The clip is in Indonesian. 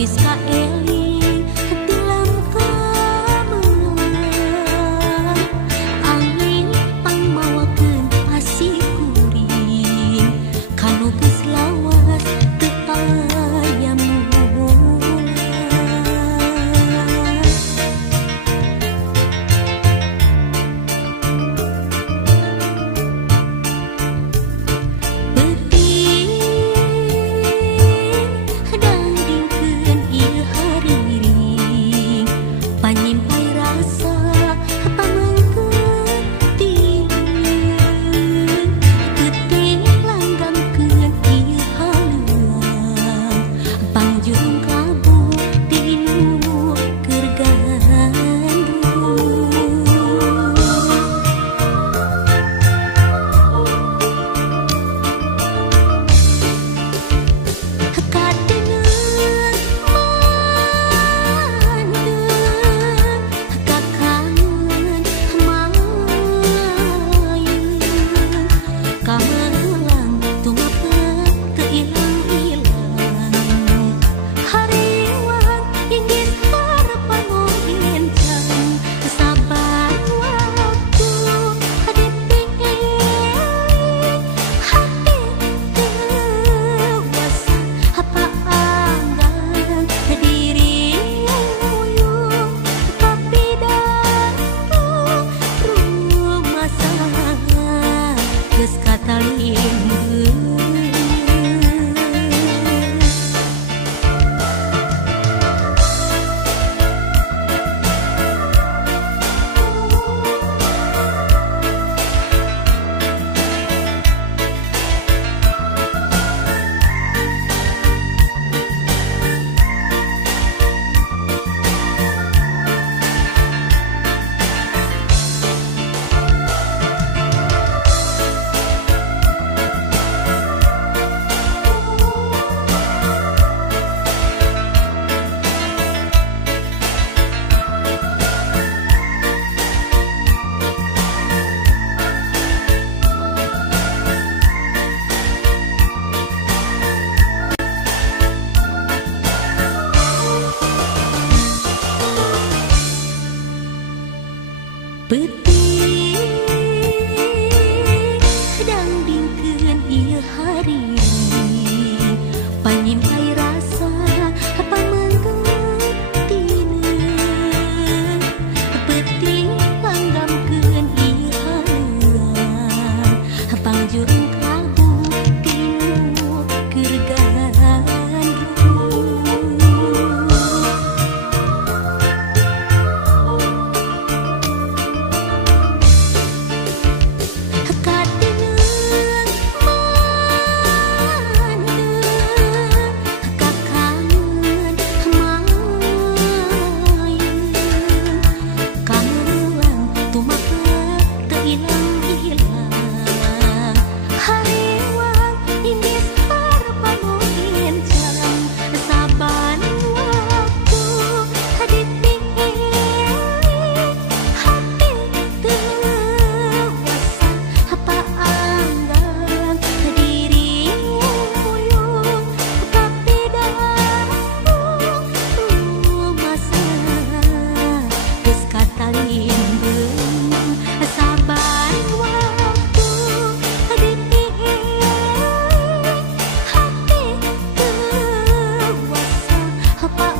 Awis ka eling tilam kameungan angin pangmawakeun asih kuring kanu geus lawas teu aya mulan. Panyimpai rasa pamengkeun tieuing teuting langgangkeun ieu haluang pangjung kabu tinu keur gandrung. Kadengeun kamelang tumapet teu ilang-ilang hariwang inggis harapan encang sabar waktu dipingin hati dewasa paanggan diri uyung tapi datang rumah sangat geus katalimbeun. Peuting dangdingkeun ieu hariring panyimpai rasa pamengkeun tineung peuting langgamkeun ieu haluang pangjurung kabu tinu keur gandrung. Apa